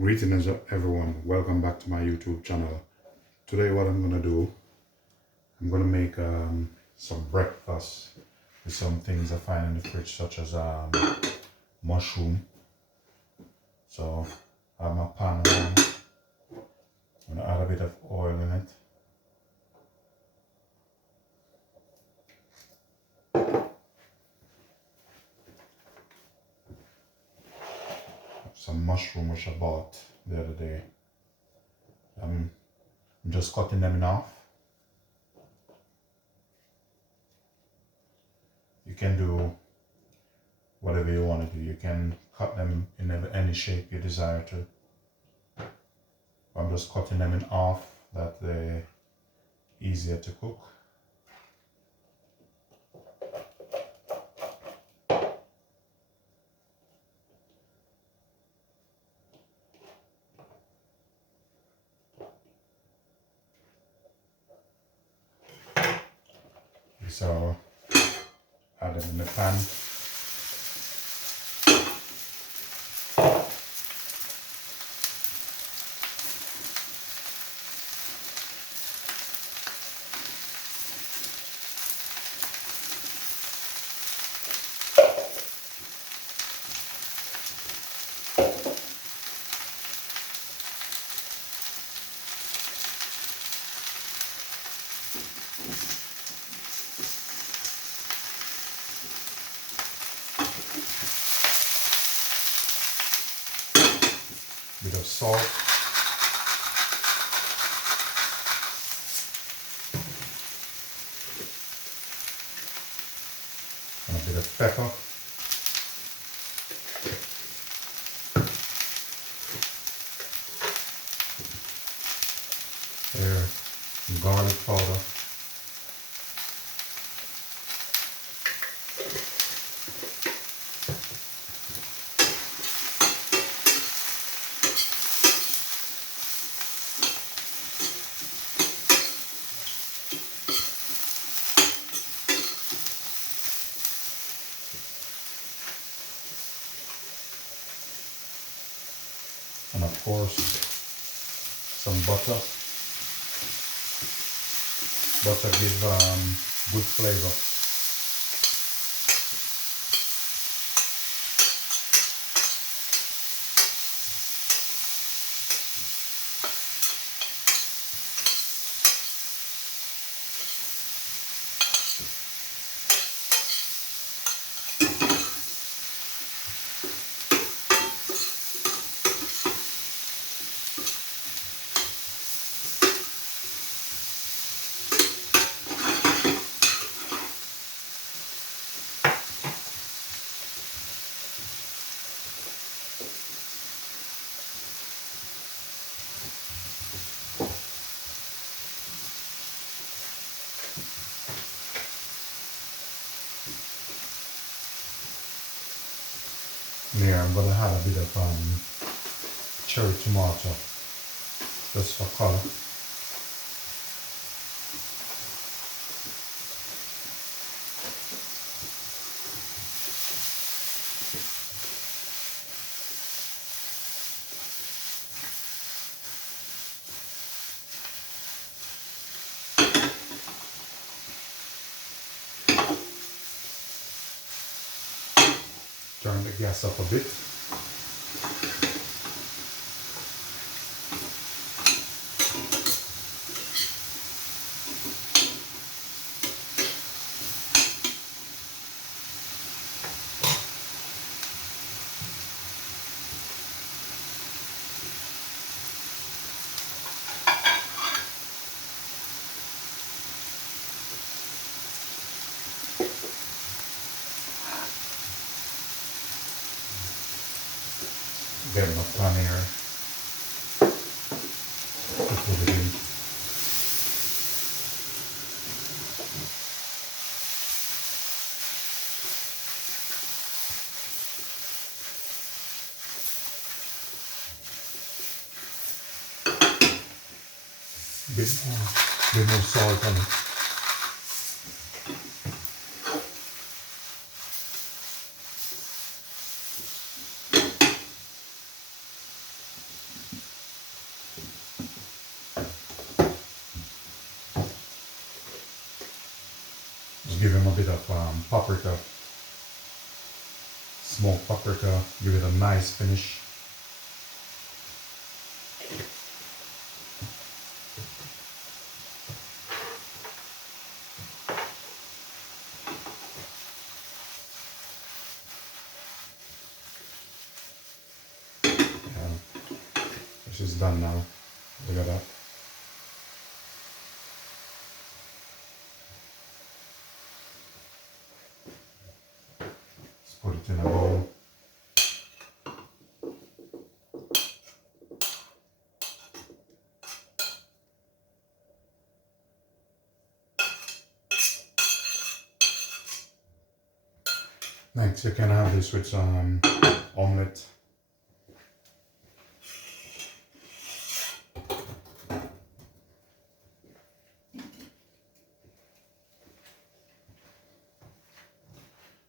Greetings everyone, welcome back to my YouTube channel. Today what I'm gonna do, I'm gonna make some breakfast with some things I find in the fridge such as mushroom. So I have my pan on, I'm gonna add a bit of oil in it. Some mushroom which I bought the other day. I'm just cutting them in half. You can do whatever you want to do. You can cut them in any shape you desire to. I'm just cutting them in half that they're easier to cook. So add them in the pan. Bit of salt, and a bit of pepper. There, some garlic powder. And of course, some butter. Butter gives good flavor. Here I'm gonna add a bit of cherry tomato just for color. Turn the gas up a bit. Get enough pan here. Put it in. Bit more salt on it. Just give him a bit of paprika, smoked paprika, give it a nice finish. This is done now. Look at that. Let's put it in a bowl. Next, you can have this with some omelette.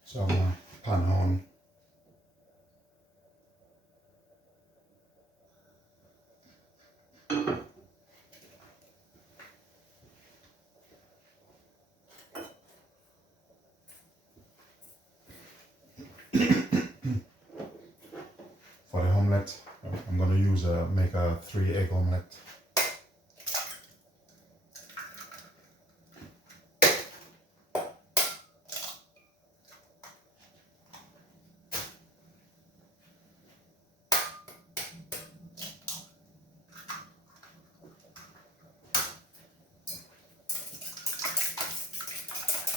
Some pan on. For the omelette, I'm going to use make a 3-egg omelette.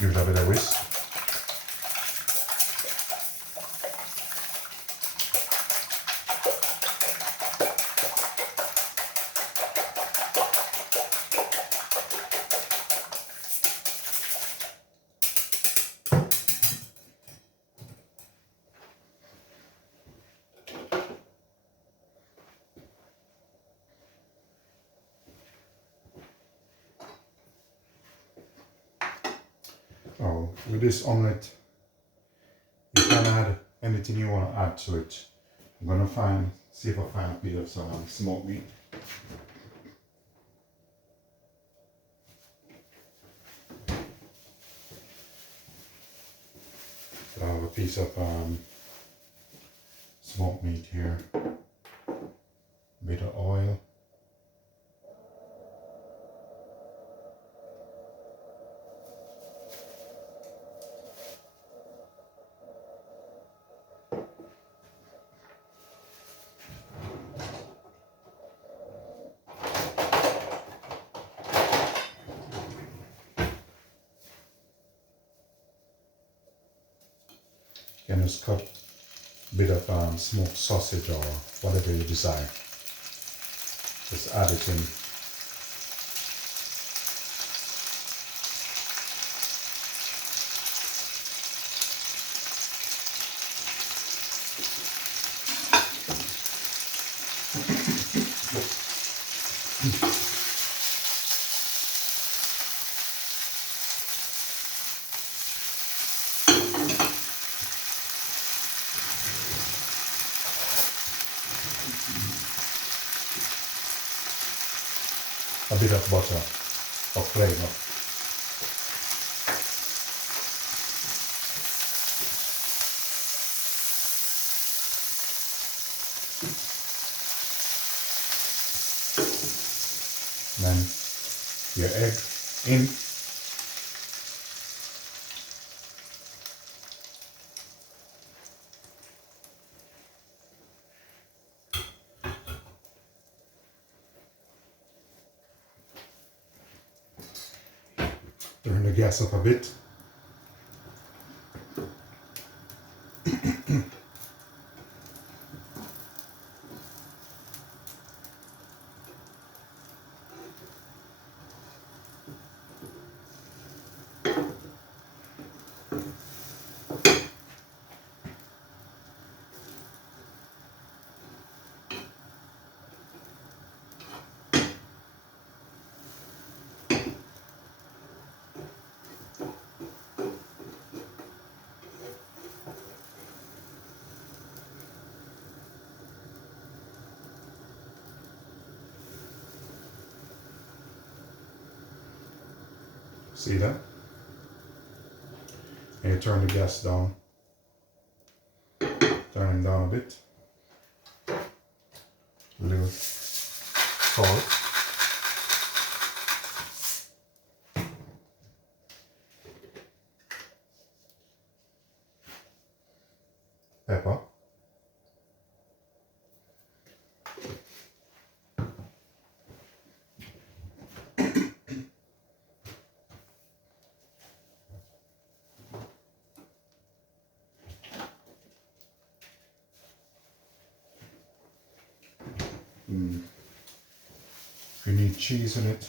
Give it a bit of whisk. Oh, with this omelette, you can add anything you want to add to it. I'm gonna see if I find a piece of some smoked meat. I have a piece of smoked meat here. A bit of oil. You can just cut a bit of smoked sausage or whatever you desire. Just add it in. A bit of butter for flavor. Then your egg in. Turn the gas up a bit. See that? And you turn the gas down. Turn it down a bit. A little salt. Pepper. If you need cheese in it,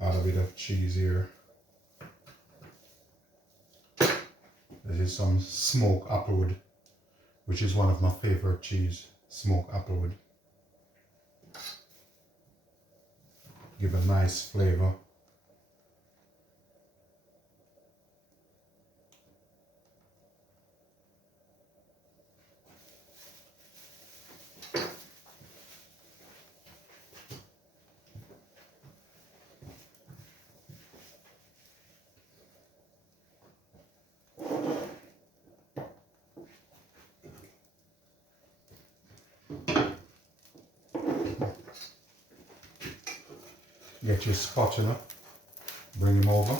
add a bit of cheese here. This is some smoked applewood, which is one of my favorite cheese, smoked applewood. Give a nice flavor. Get your spatula, bring him over.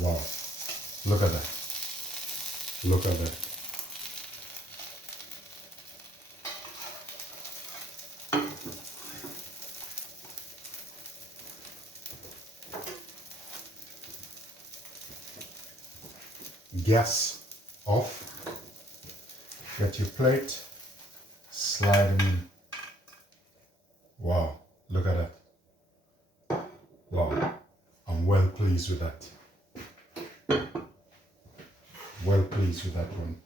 Wow, look at that. Look at that. Gas off. Get your plate, slide them in. Wow, look at that. Wow, I'm well pleased with that. Well pleased with that one.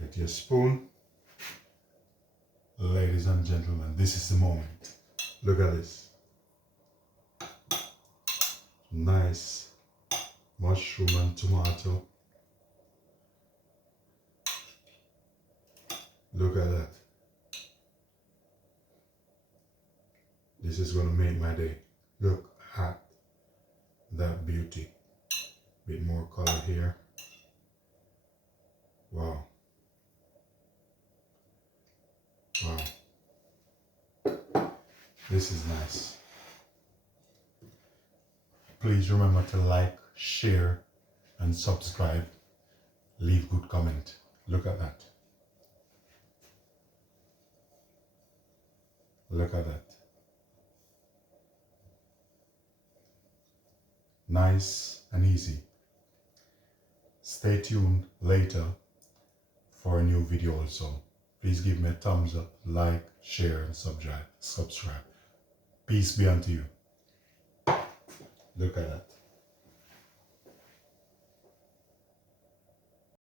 Get your spoon. Ladies and gentlemen, this is the moment. Look at this. Nice mushroom and tomato. Look at that. This is going to make my day. Look at that beauty. Bit more color here. Wow. Wow. This is nice. Please remember to like, share, and subscribe. Leave good comment. Look at that. Look at that. Nice and easy. Stay tuned later for a new video also. Please give me a thumbs up, like, share, and subscribe. Peace be unto you. Look at that.